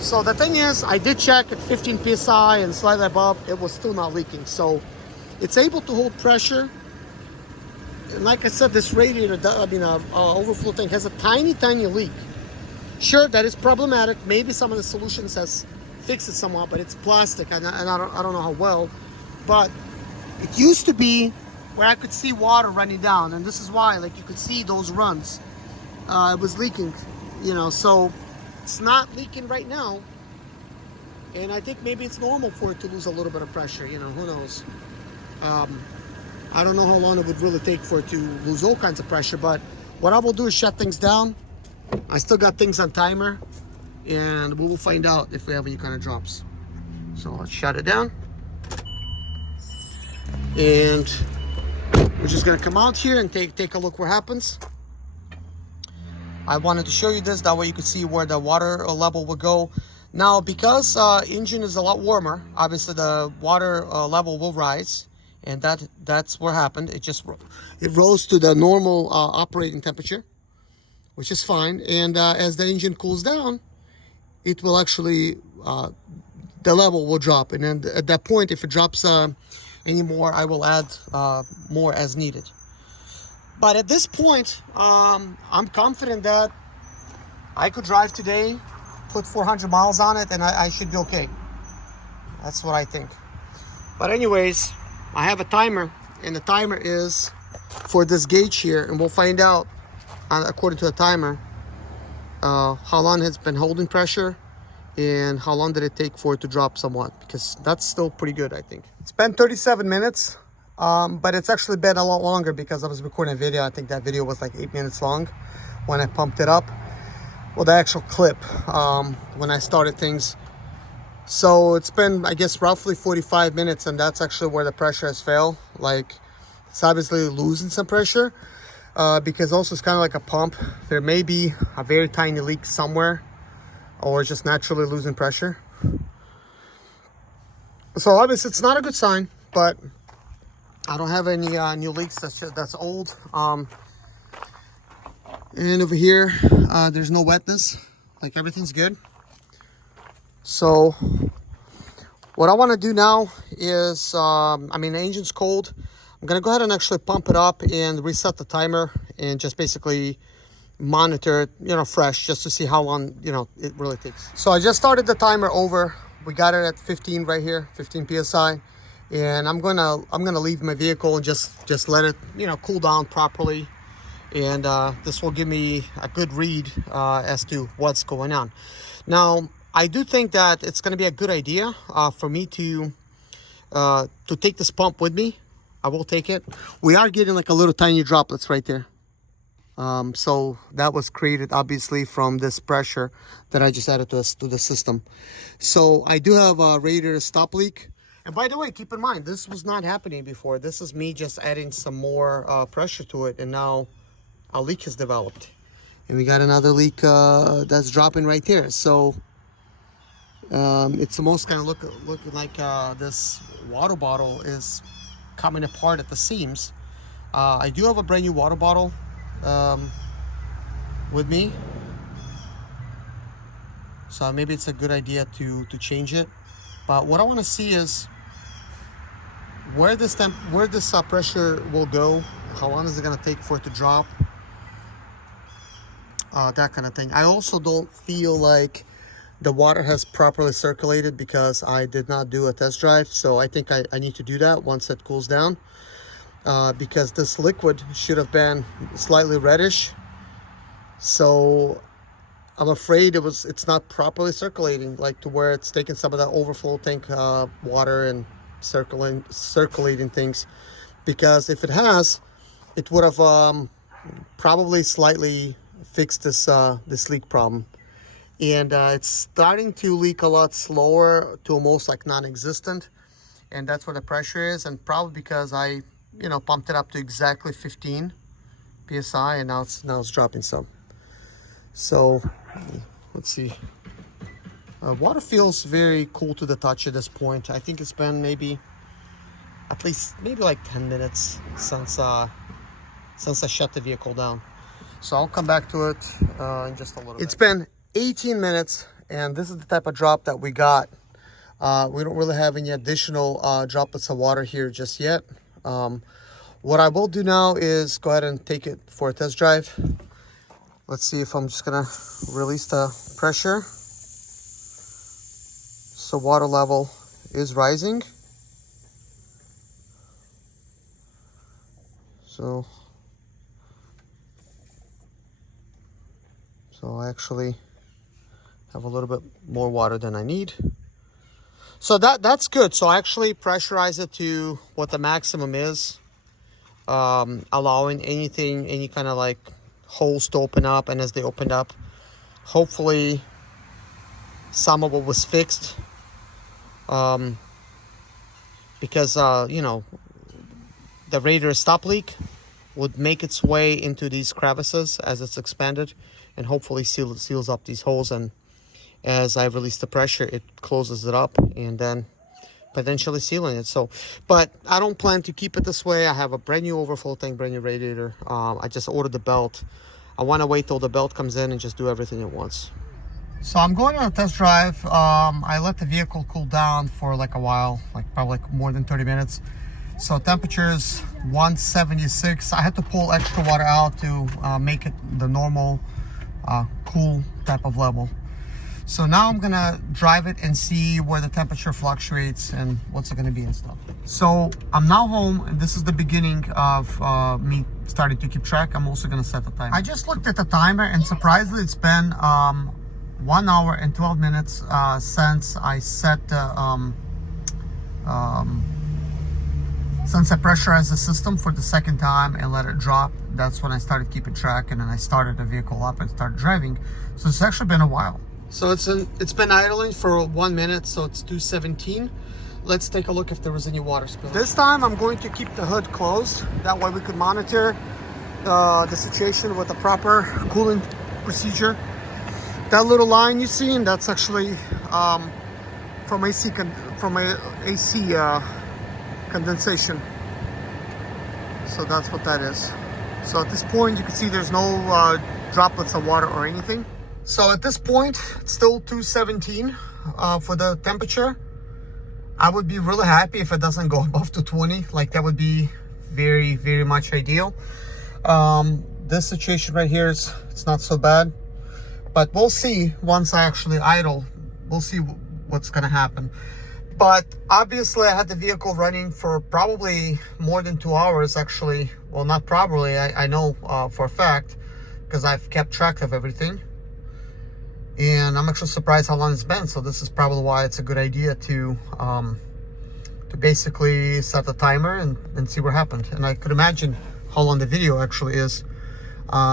So the thing is, I did check at 15 psi and slightly above, it was still not leaking. So it's able to hold pressure. And like I said, this radiator, overflow tank has a tiny leak. Sure, that is problematic. Maybe some of the solutions has fixed it somewhat, but it's plastic, and I don't know how well. But it used to be where I could see water running down, and this is why, like you could see those runs. It was leaking, so it's not leaking right now. And I think maybe it's normal for it to lose a little bit of pressure, who knows. I don't know how long it would really take for it to lose all kinds of pressure, but what I will do is shut things down. I still got things on timer, and we will find out if we have any kind of drops. So let's shut it down. And we're just gonna come out here and take a look what happens. I wanted to show you this, that way you could see where the water level will go. Now, because engine is a lot warmer, obviously the water level will rise, and that's what happened. It rose to the normal operating temperature, which is fine. And as the engine cools down, it will actually the level will drop. And then at that point, if it drops any more, I will add more as needed. But at this point, I'm confident that I could drive today, put 400 miles on it, and I should be okay. That's what I think. But anyways, I have a timer, and the timer is for this gauge here, and we'll find out according to the timer how long it's been holding pressure and how long did it take for it to drop somewhat, because that's still pretty good, I think. It's been 37 minutes, but it's actually been a lot longer because I was recording a video. I think that video was like 8 minutes long when I pumped it up. Well, the actual clip when I started things. So it's been, I guess, roughly 45 minutes, and that's actually where the pressure has failed. Like, it's obviously losing some pressure because also it's kind of like a pump. There may be a very tiny leak somewhere, or just naturally losing pressure. So obviously it's not a good sign, but I don't have any new leaks. That's old. And over here, there's no wetness. Like, everything's good. So what I want to do now is, the engine's cold. I'm going to go ahead and actually pump it up and reset the timer and just basically monitor it, you know, fresh, just to see how long, you know, it really takes. So I just started the timer over. We got it at 15 right here, 15 psi, and I'm gonna leave my vehicle and just let it, you know, cool down properly, and this will give me a good read as to what's going on. Now, I do think that it's going to be a good idea for me to take this pump with me. I will take it. We are getting like a little tiny droplets right there. So that was created obviously from this pressure that I just added to the system. So I do have a radiator stop leak. And by the way, keep in mind, this was not happening before. This is me just adding some more pressure to it, and now a leak has developed. And we got another leak that's dropping right there. So it's almost kind of looking like this water bottle is coming apart at the seams. I do have a brand new water bottle with me, so maybe it's a good idea to change it. But what I want to see is where this pressure will go. How long is it going to take for it to drop? That kind of thing. I also don't feel like the water has properly circulated because I did not do a test drive. So I think I need to do that once it cools down, because this liquid should have been slightly reddish. So I'm afraid it's not properly circulating, like to where it's taking some of that overflow tank water and circulating things. Because if it has, it would have probably slightly fixed this leak problem. And it's starting to leak a lot slower to almost like non-existent, and that's where the pressure is. And probably because I, you know, pumped it up to exactly 15 psi, and now it's dropping some. So let's see. Water feels very cool to the touch at this point. I think it's been maybe like 10 minutes since I shut the vehicle down. So I'll come back to it in just a little bit. It's been 18 minutes, and this is the type of drop that we got. We don't really have any additional droplets of water here just yet. What I will do now is go ahead and take it for a test drive. Let's see if I'm just gonna release the pressure. So water level is rising. So I actually have a little bit more water than I need. So that's good. So I actually pressurize it to what the maximum is, allowing any kind of like holes to open up. And as they opened up, hopefully some of it was fixed, because you know, the radiator stop leak would make its way into these crevices as it's expanded, and hopefully seals up these holes. And as I release the pressure, it closes it up, and then potentially sealing it. So, but I don't plan to keep it this way. I have a brand new overflow tank, brand new radiator. I just ordered the belt. I want to wait till the belt comes in and just do everything at once. So I'm going on a test drive. I let the vehicle cool down for like a while, like probably more than 30 minutes. So temperature is 176. I had to pull extra water out to make it the normal cool type of level. So now I'm gonna drive it and see where the temperature fluctuates and what's it gonna be and stuff. So I'm now home, and this is the beginning of me starting to keep track. I'm also gonna set the timer. I just looked at the timer, and surprisingly it's been 1 hour and 12 minutes since I set the since I pressurized the system for the second time and let it drop. That's when I started keeping track, and then I started the vehicle up and started driving. So it's actually been a while. So it's been idling for 1 minute, so it's 2:17. Let's take a look if there was any water spill. This time I'm going to keep the hood closed. That way we could monitor the situation with a proper cooling procedure. That little line you see, and that's actually from AC condensation. So that's what that is. So at this point you can see there's no droplets of water or anything. So at this point it's still 217 for the temperature. I would be really happy if it doesn't go above 220. Like, that would be very, very much ideal. this situation right here is, it's not so bad, but we'll see once I actually idle. We'll see what's gonna happen. But obviously I had the vehicle running for probably more than 2 hours actually. Well, not probably, I know for a fact, because I've kept track of everything. And I'm actually surprised how long it's been. So this is probably why it's a good idea to basically set a timer and see what happened. And I could imagine how long the video actually is,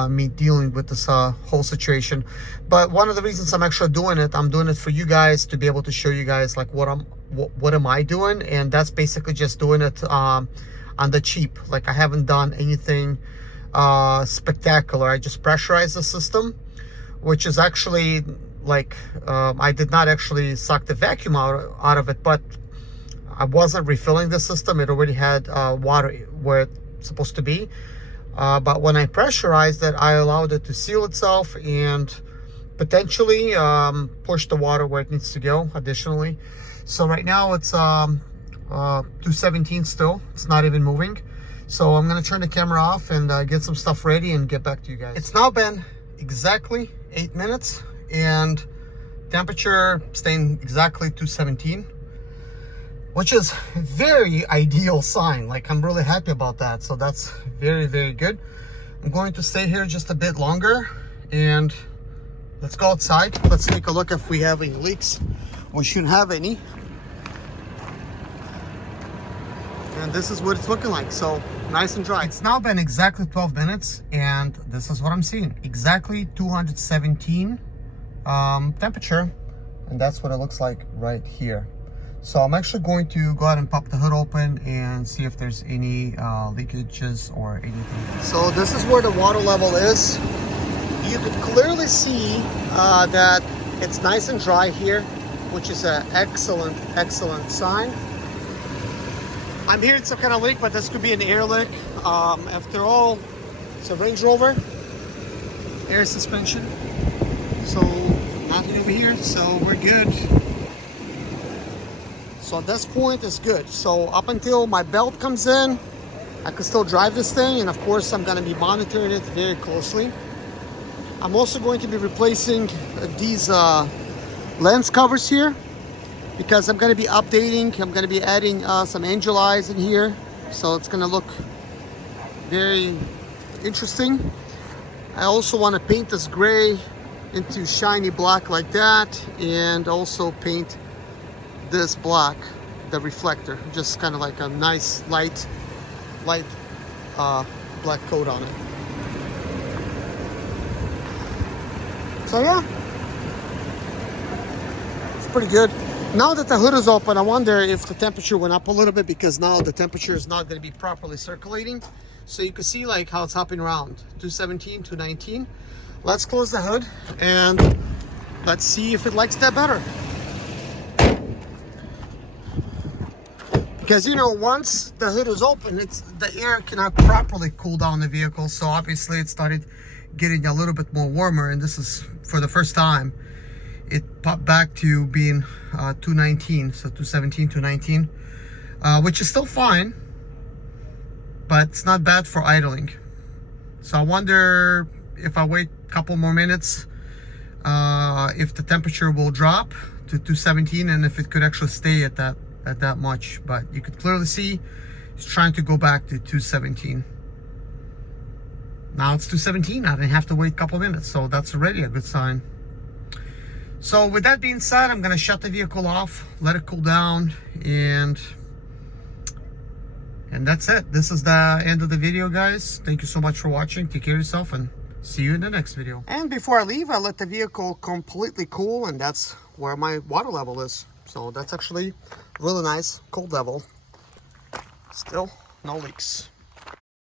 me dealing with this whole situation. But one of the reasons I'm actually doing it, I'm doing it for you guys, to be able to show you guys like what am I doing. And that's basically just doing it on the cheap. Like I haven't done anything spectacular. I just pressurized the system, which is actually like I did not actually suck the vacuum out of it, but I wasn't refilling the system. It already had water where it's supposed to be. But when I pressurized it, I allowed it to seal itself and potentially push the water where it needs to go additionally. So right now it's 217 still. It's not even moving. So I'm gonna turn the camera off and get some stuff ready and get back to you guys. It's now been exactly 8 minutes and temperature staying exactly 217. Which is a very ideal sign. Like I'm really happy about that. So that's very, very good. I'm going to stay here just a bit longer and let's go outside. Let's take a look if we have any leaks. We shouldn't have any. And this is what it's looking like. So nice and dry. It's now been exactly 12 minutes and this is what I'm seeing. Exactly 217 temperature. And that's what it looks like right here. So I'm actually going to go ahead and pop the hood open and see if there's any leakages or anything. So this is where the water level is. You could clearly see that it's nice and dry here, which is an excellent, excellent sign. I'm hearing some kind of leak, but this could be an air leak. After all, it's a Range Rover, air suspension. So nothing over here, so we're good. So at this point it's good. So up until my belt comes in, I can still drive this thing, and of course I'm going to be monitoring it very closely. I'm also going to be replacing these lens covers here because I'm going to be updating. I'm going to be adding some angel eyes in here, so it's going to look very interesting. I also want to paint this gray into shiny black like that, and also paint this black, the reflector, just kind of like a nice light black coat on it. So yeah, it's pretty good. Now that the hood is open, I wonder if the temperature went up a little bit, because now the temperature is not going to be properly circulating. So you can see like how it's hopping around 217, 219. Let's close the hood and let's see if it likes that better. Because, you know, once the hood is open, the air cannot properly cool down the vehicle. So obviously it started getting a little bit more warmer, and this is for the first time it popped back to being 219, so 217, 219, which is still fine, but it's not bad for idling. So I wonder if I wait a couple more minutes, if the temperature will drop to 217 and if it could actually stay at that much. But you could clearly see it's trying to go back to 217. Now it's 217. I didn't have to wait a couple minutes, so that's already a good sign. So with that being said, I'm gonna shut the vehicle off, let it cool down, and that's it. This is the end of the video, guys. Thank you so much for watching. Take care of yourself and see you in the next video. And before I leave, I let the vehicle completely cool, and that's where my water level is. So that's actually really nice, cold level. Still no leaks.